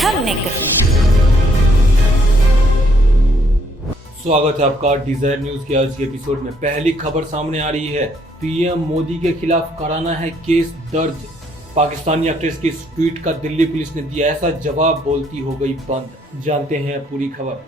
हमने कही। स्वागत है आपका डिजायर न्यूज के आज के एपिसोड में। पहली खबर सामने आ रही है, पीएम मोदी के खिलाफ कराना है केस दर्ज। पाकिस्तानी एक्ट्रेस के इस ट्वीट का दिल्ली पुलिस ने दिया ऐसा जवाब, बोलती हो गई बंद। जानते हैं पूरी खबर।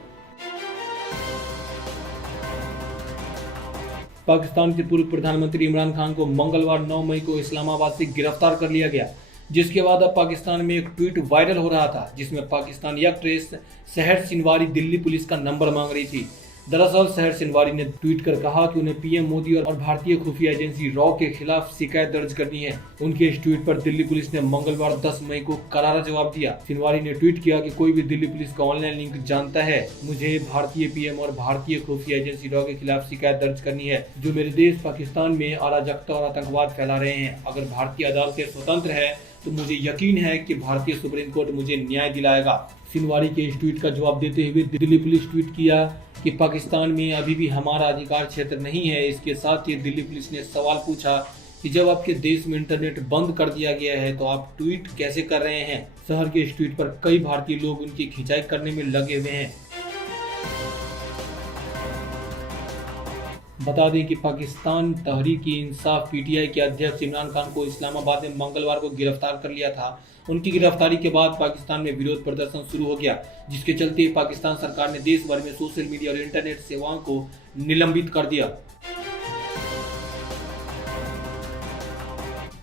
पाकिस्तान के पूर्व प्रधानमंत्री इमरान खान को मंगलवार 9 मई को इस्लामाबाद से गिरफ्तार कर लिया गया, जिसके बाद अब पाकिस्तान में एक ट्वीट वायरल हो रहा था जिसमें पाकिस्तानी एक्ट्रेस सहर सिनवारी दिल्ली पुलिस का नंबर मांग रही थी। दरअसल सहर सिनवारी ने ट्वीट कर कहा कि उन्हें पीएम मोदी और भारतीय खुफिया एजेंसी रॉ के खिलाफ शिकायत दर्ज करनी है। उनके इस ट्वीट पर दिल्ली पुलिस ने मंगलवार 10 मई को करारा जवाब दिया। सिनवारी ने ट्वीट किया कि कोई भी दिल्ली पुलिस का ऑनलाइन लिंक जानता है, मुझे भारतीय पीएम और भारतीय खुफिया एजेंसी रॉ के खिलाफ शिकायत दर्ज करनी है, जो मेरे देश पाकिस्तान में अराजकता और आतंकवाद फैला रहे हैं। अगर भारतीय अदालतें स्वतंत्र है तो मुझे यकीन है कि भारतीय सुप्रीम कोर्ट मुझे न्याय दिलाएगा। सिनवारी के इस ट्वीट का जवाब देते हुए दिल्ली पुलिस ट्वीट किया कि पाकिस्तान में अभी भी हमारा अधिकार क्षेत्र नहीं है। इसके साथ ही दिल्ली पुलिस ने सवाल पूछा कि जब आपके देश में इंटरनेट बंद कर दिया गया है तो आप ट्वीट कैसे कर रहे हैं। शहर के इस ट्वीट पर कई भारतीय लोग उनकी खिंचाई करने में लगे हुए हैं। बता दें कि पाकिस्तान तहरीक-ए-इंसाफ पीटीआई के अध्यक्ष इमरान खान को इस्लामाबाद में मंगलवार को गिरफ्तार कर लिया था। उनकी गिरफ्तारी के बाद पाकिस्तान में विरोध प्रदर्शन शुरू हो गया, जिसके चलते पाकिस्तान सरकार ने देश भर में सोशल मीडिया और इंटरनेट सेवाओं को निलंबित कर दिया।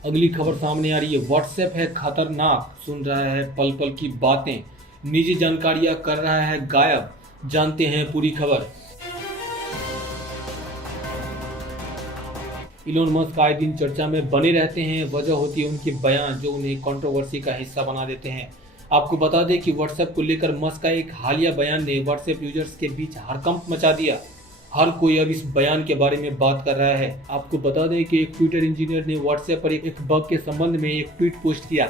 अगली खबर सामने आ रही है, व्हाट्सएप है खतरनाक, सुन रहा है पल पल की बातें, निजी जानकारियां कर रहा है गायब। जानते हैं पूरी खबर। इलोन मस्क आए दिन चर्चा में बने रहते हैं। वजह होती है उनके बयान जो उन्हें कंट्रोवर्सी का हिस्सा बना देते हैं। आपको बता दें कि व्हाट्सएप को लेकर मस्क का एक हालिया बयान ने व्हाट्सएप यूजर्स के बीच हड़कंप मचा दिया। हर कोई अब इस बयान के बारे में बात कर रहा है। आपको बता दें कि एक ट्विटर इंजीनियर ने व्हाट्सएप पर एक बग के संबंध में एक ट्वीट पोस्ट किया।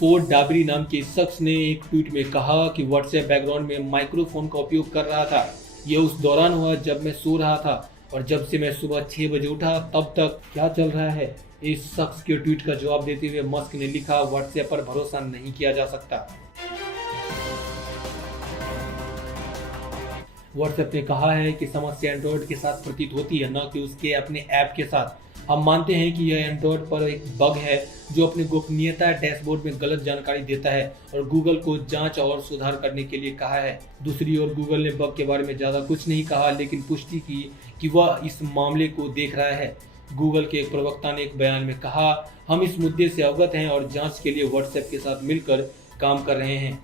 फोर्ड डाबरी नाम के शख्स ने एक ट्वीट में कहा कि व्हाट्सएप बैकग्राउंड में माइक्रोफोन का उपयोग कर रहा था। यह उस दौरान हुआ जब मैं सो रहा था और जब से मैं सुबह 6 बजे उठा तब तक क्या चल रहा है। इस शख्स के ट्वीट का जवाब देते हुए मस्क ने लिखा, व्हाट्सएप पर भरोसा नहीं किया जा सकता। व्हाट्सएप ने कहा है कि समस्या एंड्रॉइड के साथ प्रतीत होती है, न कि उसके अपने ऐप के साथ। हम मानते हैं कि यह एंड्रॉइड पर एक बग है जो अपनी गोपनीयता डैशबोर्ड में गलत जानकारी देता है और गूगल को जांच और सुधार करने के लिए कहा है। दूसरी ओर गूगल ने बग के बारे में ज़्यादा कुछ नहीं कहा, लेकिन पुष्टि की कि वह इस मामले को देख रहा है। गूगल के एक प्रवक्ता ने एक बयान में कहा, हम इस मुद्दे से अवगत हैं और जांच के लिए व्हाट्सएप के साथ मिलकर काम कर रहे हैं।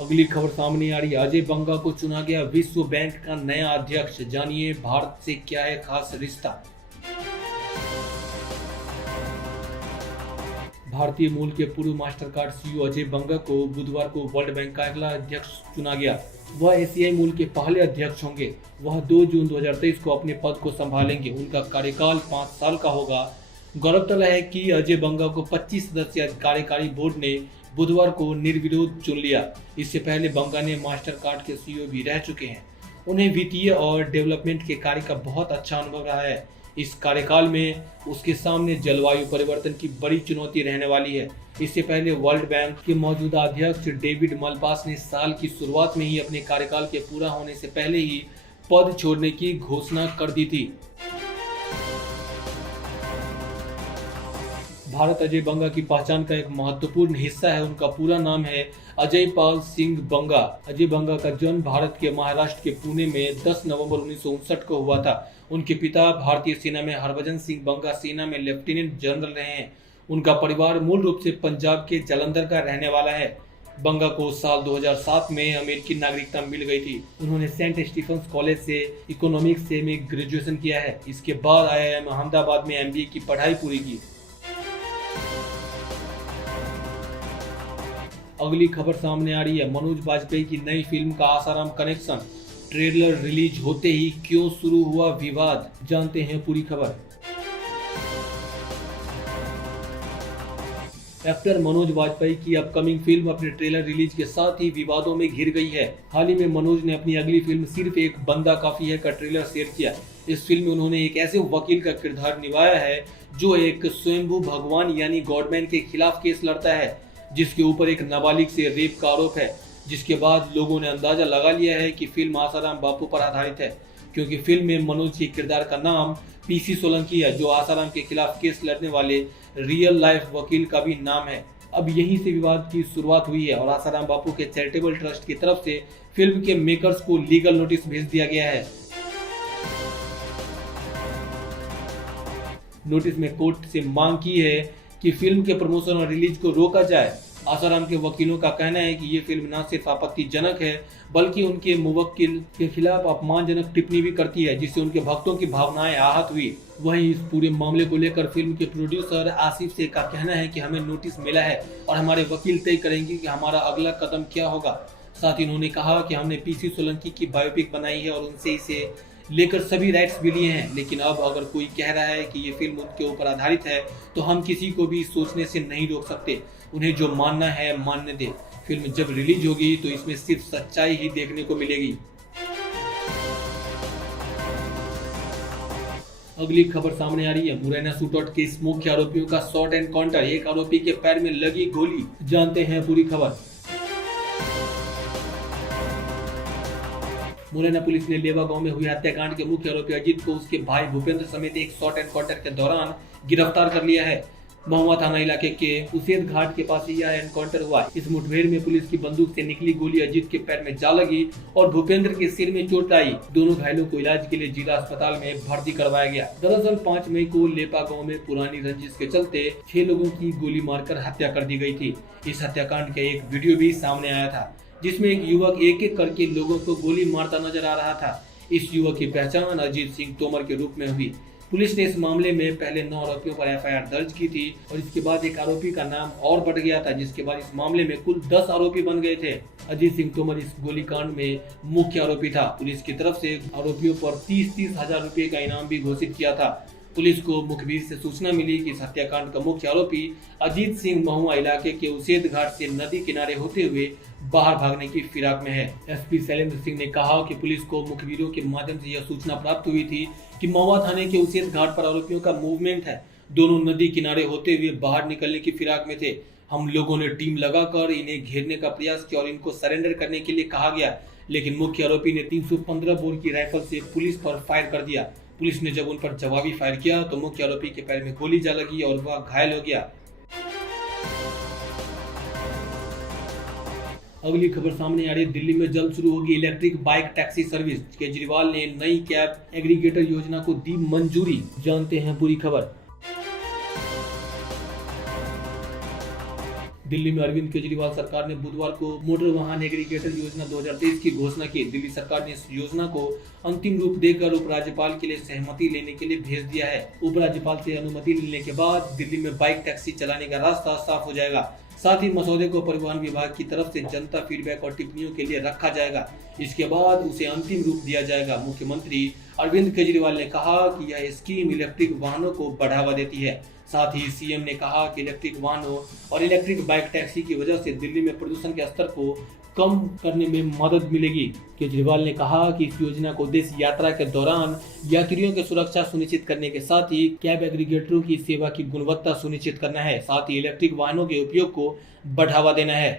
अगली खबर सामने आ रही है, अजय बंगा को चुना गया विश्व बैंक का नया अध्यक्ष। जानिए भारत से क्या है खास रिश्ता। भारतीय मूल के पूर्व मास्टर कार्ड सीईओ अजय बंगा को बुधवार को वर्ल्ड बैंक का अगला अध्यक्ष चुना गया। वह एशियाई मूल के पहले अध्यक्ष होंगे। वह 2 जून 2023 को अपने पद को संभालेंगे। उनका कार्यकाल 5 साल का होगा। गौरतलब है कि अजय बंगा को 25 सदस्यीय कार्यकारी बोर्ड ने बुधवार को निर्विरोध चुन लिया। इससे पहले बंगा ने मास्टर कार्ड के सीईओ भी रह चुके हैं। उन्हें वित्तीय और डेवलपमेंट के कार्य का बहुत अच्छा अनुभव रहा है। इस कार्यकाल में उसके सामने जलवायु परिवर्तन की बड़ी चुनौती रहने वाली है। इससे पहले वर्ल्ड बैंक के मौजूदा अध्यक्ष डेविड मलपास ने साल की शुरुआत में ही अपने कार्यकाल के पूरा होने से पहले ही पद छोड़ने की घोषणा कर दी थी। भारत अजय बंगा की पहचान का एक महत्वपूर्ण हिस्सा है। उनका पूरा नाम है अजय पाल सिंह बंगा। अजय बंगा का जन्म भारत के महाराष्ट्र के पुणे में 10 नवंबर 1959 को हुआ था। उनके पिता भारतीय सेना में हरभजन सिंह बंगा सेना में लेफ्टिनेंट जनरल रहे हैं। उनका परिवार मूल रूप से पंजाब के जालंधर का रहने वाला है। बंगा को साल 2007 में अमेरिकी नागरिकता मिल गई थी। उन्होंने सेंट स्टीफेंस कॉलेज से इकोनॉमिक्स से में ग्रेजुएशन किया है। इसके बाद IIM अहमदाबाद में MBA की पढ़ाई पूरी की। अगली खबर सामने आ रही है, मनोज बाजपेयी की नई फिल्म का आसाराम कनेक्शन। ट्रेलर रिलीज होते ही क्यों शुरू हुआ विवाद। जानते हैं पूरी खबर। एक्टर मनोज वाजपेयी की अपकमिंग फिल्म अपने ट्रेलर रिलीज के साथ ही विवादों में घिर गई है। हाल ही में मनोज ने अपनी अगली फिल्म सिर्फ एक बंदा काफी है का ट्रेलर शेयर किया। इस फिल्म में उन्होंने एक ऐसे वकील का किरदार निभाया है जो एक स्वयंभू भगवान यानी गॉडमैन के खिलाफ केस लड़ता है, जिसके ऊपर एक नाबालिग से रेप का आरोप है। जिसके बाद लोगों ने अंदाजा लगा लिया है कि फिल्म आसाराम बापू पर आधारित है, क्योंकि फिल्म में मनोज के किरदार का नाम पीसी सोलंकी है, जो आसाराम के खिलाफ केस लड़ने वाले रियल लाइफ वकील का भी नाम है। अब यहीं से विवाद की शुरुआत हुई है और आसाराम बापू के चैरिटेबल ट्रस्ट की तरफ से फिल्म के मेकर्स को लीगल नोटिस भेज दिया गया है। नोटिस में कोर्ट से मांग की है कि फिल्म के प्रमोशन और रिलीज को रोका जाए। आसाराम के वकीलों का कहना है कि ये फिल्म न सिर्फ आपत्तिजनक है बल्कि उनके मुवक्किल के खिलाफ अपमानजनक टिप्पणी भी करती है, जिससे उनके भक्तों की भावनाएं आहत हुई। वहीं इस पूरे मामले को लेकर फिल्म के प्रोड्यूसर आसिफ शेख का कहना है कि हमें नोटिस मिला है और हमारे वकील तय करेंगे कि हमारा अगला कदम क्या होगा। साथ ही उन्होंने कहा कि हमने पीसी सोलंकी की बायोपिक बनाई है और उनसे इसे लेकर सभी राइट्स भी लिए हैं, लेकिन अब अगर कोई कह रहा है कि ये फिल्म उनके ऊपर आधारित है तो हम किसी को भी सोचने से नहीं रोक सकते। उन्हें जो मानना है मानने दे। फिल्म जब रिलीज होगी तो इसमें सिर्फ सच्चाई ही देखने को मिलेगी। अगली खबर सामने आ रही है। मुरैना शूटआउट के इस मुख्य आरोपियों का शॉट एनकाउंटर, एक आरोपी के पैर में लगी गोली। जानते हैं पूरी खबर। मुरैना पुलिस ने लेवा गांव में हुई हत्याकांड के मुख्य आरोपी अजीत को उसके भाई भूपेंद्र समेत एक शॉट एनकाउंटर के दौरान गिरफ्तार कर लिया है। महुआ थाना इलाके के उसेद घाट के पास यह एनकाउंटर हुआ। इस मुठभेड़ में पुलिस की बंदूक से निकली गोली अजीत के पैर में जा लगी और भूपेंद्र के सिर में चोट आई। दोनों घायलों को इलाज के लिए जिला अस्पताल में भर्ती करवाया गया। दरअसल 5 मई को लेपा गांव में पुरानी रंजिश के चलते 6 लोगों की गोली मारकर हत्या कर दी गई थी। इस हत्याकांड का एक वीडियो भी सामने आया था, जिसमें एक युवक एक एक करके लोगों को गोली मारता नजर आ रहा था। इस युवक की पहचान अजीत सिंह तोमर के रूप में हुई। पुलिस ने इस मामले में पहले 9 आरोपियों पर एफआईआर दर्ज की थी और इसके बाद एक आरोपी का नाम और बढ़ गया था, जिसके बाद इस मामले में कुल 10 आरोपी बन गए थे। अजीत सिंह तोमर इस गोलीकांड में मुख्य आरोपी था। पुलिस की तरफ से आरोपियों पर 30-30 हजार रुपए का इनाम भी घोषित किया था। पुलिस को मुखबिर से सूचना मिली कि इस हत्याकांड का मुख्य आरोपी अजीत सिंह महुआ इलाके के उसेद घाट से नदी किनारे होते हुए बाहर भागने की फिराक में है। एसपी शैलेंद्र सिंह ने कहा कि पुलिस को मुखबिरों के माध्यम से यह सूचना प्राप्त हुई थी कि महुआ थाने के उसेद घाट पर आरोपियों का मूवमेंट है। दोनों नदी किनारे होते हुए बाहर निकलने की फिराक में थे। हम लोगों ने टीम लगाकर इन्हें घेरने का प्रयास किया और इनको सरेंडर करने के लिए कहा गया, लेकिन मुख्य आरोपी ने 315 बोर की राइफल से पुलिस पर फायर कर दिया। पुलिस ने जब उन पर जवाबी फायर किया तो मुख्य आरोपी के पैर में गोली जा लगी और वह घायल हो गया। अगली खबर सामने आ रही है। दिल्ली में जल्द शुरू होगी electric bike taxi service. Kejriwal ने नई कैब एग्रीगेटर योजना को दी मंजूरी। जानते हैं पूरी खबर। दिल्ली में अरविंद केजरीवाल सरकार ने बुधवार को मोटर वाहन एग्रीगेटर योजना 2023 की घोषणा की। दिल्ली सरकार ने इस योजना को अंतिम रूप देकर उपराज्यपाल के लिए सहमति लेने के लिए भेज दिया है। उपराज्यपाल से अनुमति लेने के बाद दिल्ली में बाइक टैक्सी चलाने का रास्ता साफ हो जाएगा। साथ ही मसौदे को परिवहन विभाग की तरफ से जनता फीडबैक और टिप्पणियों के लिए रखा जाएगा। इसके बाद उसे अंतिम रूप दिया जाएगा। मुख्यमंत्री अरविंद केजरीवाल ने कहा कि यह स्कीम इलेक्ट्रिक वाहनों को बढ़ावा देती है। साथ ही सीएम ने कहा कि इलेक्ट्रिक वाहनों और इलेक्ट्रिक बाइक टैक्सी की वजह से दिल्ली में प्रदूषण के स्तर को कम करने में मदद मिलेगी। केजरीवाल ने कहा कि इस योजना का उद्देश्य यात्रा के दौरान यात्रियों की सुरक्षा सुनिश्चित करने के साथ ही कैब एग्रीगेटरों की सेवा की गुणवत्ता सुनिश्चित करना है। साथ ही इलेक्ट्रिक वाहनों के उपयोग को बढ़ावा देना है।